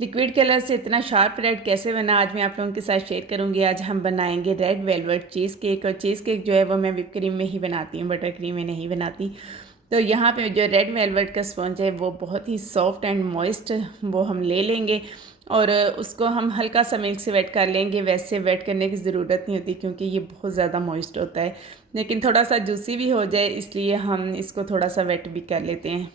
Liquid colour से इतना sharp red कैसे बना, आज मैं आप लोगों के साथ शेयर करूंगी। आज हम बनाएंगे रेड वेलवेट चीज़ केक। और चीज़ केक जो है वो मैं व्हिप क्रीम में ही बनाती हूँ, बटर क्रीम में नहीं बनाती। तो यहाँ पे जो रेड वेलवेट का स्पंज है वो बहुत ही सॉफ्ट एंड मॉइस्ट वो हम ले लेंगे और उसको हम हल्का सा मिल्क से वेट कर लेंगे। वैसे वेट करने की ज़रूरत नहीं होती क्योंकि ये बहुत ज़्यादा मॉइस्ट होता है, लेकिन थोड़ा सा जूसी भी हो जाए इसलिए हम इसको थोड़ा सा वेट भी कर लेते हैं।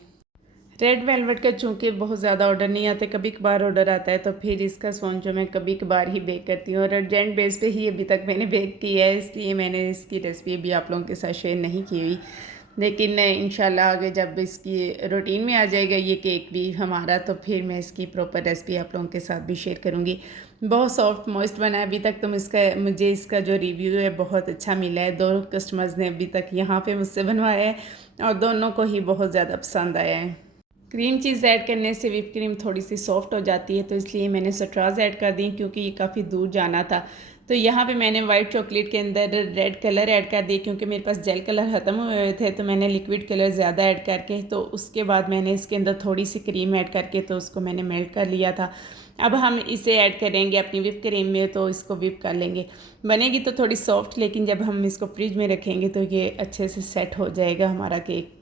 रेड वेलवेट का चूँकि बहुत ज़्यादा ऑर्डर नहीं आते, कभी कभार ऑर्डर आता है, तो फिर इसका स्पॉन्ज जो मैं कभी कभार ही बेक करती हूँ और अर्जेंट बेस पे ही अभी तक मैंने बेक किया है, इसलिए मैंने इसकी रेसिपी भी आप लोगों के साथ शेयर नहीं की हुई। लेकिन इंशाल्लाह आगे जब इसकी रूटीन में आ जाएगा ये केक भी हमारा, तो फिर मैं इसकी प्रॉपर रेसिपी आप लोगों के साथ भी शेयर करूँगी। बहुत सॉफ्ट मॉइस्ट बना है अभी तक, तो मुझे इसका जो रिव्यू है बहुत अच्छा मिला है। 2 कस्टमर्स ने अभी तक यहाँ पे मुझसे बनवाया है और दोनों को ही बहुत ज़्यादा पसंद आया है। क्रीम चीज़ ऐड करने से व्हिप क्रीम थोड़ी सी सॉफ्ट हो जाती है, तो इसलिए मैंने स्ट्रॉज ऐड कर दी क्योंकि ये काफ़ी दूर जाना था। तो यहाँ पे मैंने वाइट चॉकलेट के अंदर रेड कलर ऐड कर दी क्योंकि मेरे पास जेल कलर ख़त्म हुए थे, तो मैंने लिक्विड कलर ज़्यादा ऐड करके, तो उसके बाद मैंने इसके अंदर थोड़ी सी क्रीम ऐड करके तो उसको मैंने मेल्ट कर लिया था। अब हम इसे ऐड करेंगे अपनी व्हिप क्रीम में, तो इसको व्हिप कर लेंगे। बनेगी तो थोड़ी सॉफ्ट, लेकिन जब हम इसको फ्रिज में रखेंगे तो ये अच्छे से सेट हो जाएगा हमारा केक।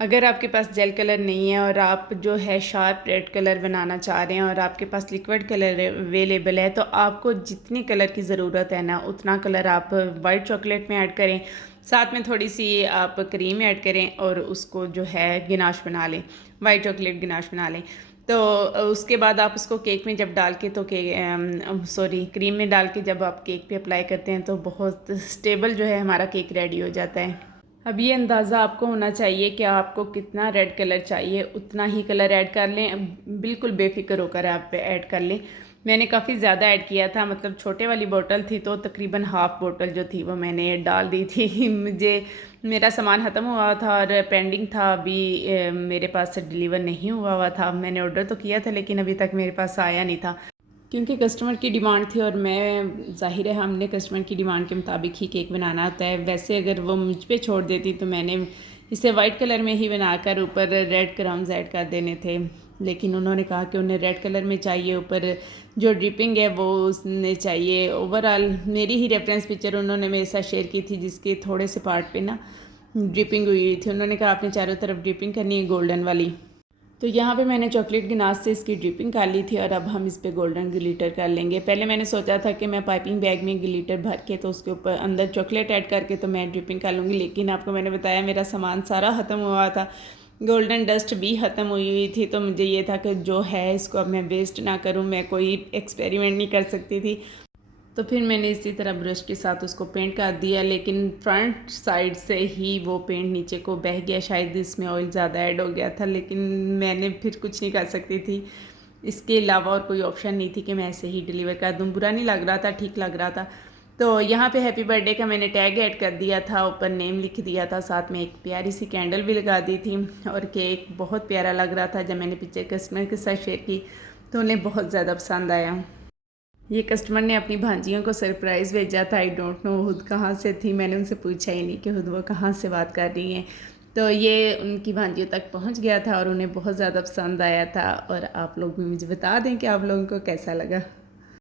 अगर आपके पास जेल कलर नहीं है और आप जो है शार्प रेड कलर बनाना चाह रहे हैं और आपके पास लिक्विड कलर अवेलेबल है, तो आपको जितनी कलर की ज़रूरत है ना उतना कलर आप वाइट चॉकलेट में ऐड करें, साथ में थोड़ी सी आप क्रीम ऐड करें और उसको जो है गिनाश बना लें, वाइट चॉकलेट गिनाश बना लें। तो उसके बाद आप उसको केक में जब डाल के तो क्रीम में डाल के जब आप केक पे अप्लाई करते हैं तो बहुत स्टेबल जो है हमारा केक रेडी हो जाता है। अब ये अंदाज़ा आपको होना चाहिए कि आपको कितना रेड कलर चाहिए, उतना ही कलर ऐड कर लें। बिल्कुल बेफिक्र होकर आप ऐड कर लें। मैंने काफ़ी ज़्यादा ऐड किया था, मतलब छोटे वाली बोतल थी तो तकरीबन हाफ़ बोतल जो थी वो मैंने डाल दी थी। मेरा सामान ख़त्म हुआ था और पेंडिंग था, अभी मेरे पास से डिलीवर नहीं हुआ था। मैंने ऑर्डर तो किया था लेकिन अभी तक मेरे पास आया नहीं था क्योंकि कस्टमर की डिमांड थी और मैं, ज़ाहिर है हमने कस्टमर की डिमांड के मुताबिक ही केक बनाना होता है। वैसे अगर वो मुझ पे छोड़ देती तो मैंने इसे वाइट कलर में ही बनाकर ऊपर रेड क्रम्स ऐड कर देने थे, लेकिन उन्होंने कहा कि उन्हें रेड कलर में चाहिए, ऊपर जो ड्रिपिंग है वो उसने चाहिए। ओवरऑल मेरी ही रेफरेंस पिक्चर उन्होंने मेरे साथ शेयर की थी जिसके थोड़े से पार्ट पे ना ड्रिपिंग हुई थी। उन्होंने कहा आपने चारों तरफ ड्रिपिंग करनी है गोल्डन वाली। तो यहाँ पे मैंने चॉकलेट गिनास से इसकी ड्रिपिंग कर ली थी और अब हम इस पे गोल्डन ग्लिटर कर लेंगे। पहले मैंने सोचा था कि मैं पाइपिंग बैग में ग्लिटर भर के तो उसके ऊपर अंदर चॉकलेट ऐड करके तो मैं ड्रिपिंग कर लूँगी, लेकिन आपको मैंने बताया मेरा सामान सारा ख़त्म हुआ था, गोल्डन डस्ट भी ख़त्म हुई थी। तो मुझे ये था कि जो है इसको अब मैं वेस्ट ना करूँ, मैं कोई एक्सपेरिमेंट नहीं कर सकती थी। तो फिर मैंने इसी तरह ब्रश के साथ उसको पेंट कर दिया, लेकिन फ्रंट साइड से ही वो पेंट नीचे को बह गया, शायद इसमें ऑयल ज़्यादा ऐड हो गया था, लेकिन मैंने फिर कुछ नहीं कर सकती थी। इसके अलावा और कोई ऑप्शन नहीं थी कि मैं ऐसे ही डिलीवर कर दूँ। बुरा नहीं लग रहा था, ठीक लग रहा था। तो यहाँ पे हैप्पी बर्थडे का मैंने टैग ऐड कर दिया था, ऊपर नेम लिख दिया था, साथ में एक प्यारी सी कैंडल भी लगा दी थी और केक बहुत प्यारा लग रहा था। जब मैंने पिक्चर कस्टमर के साथ शेयर की तो उन्हें बहुत ज़्यादा पसंद आया। ये कस्टमर ने अपनी भांजियों को सरप्राइज़ भेजा था। आई डोंट नो खुद कहाँ से थी, मैंने उनसे पूछा ही नहीं कि खुद वो कहाँ से बात कर रही हैं। तो ये उनकी भांजियों तक पहुँच गया था और उन्हें बहुत ज़्यादा पसंद आया था। और आप लोग भी मुझे बता दें कि आप लोगों को कैसा लगा।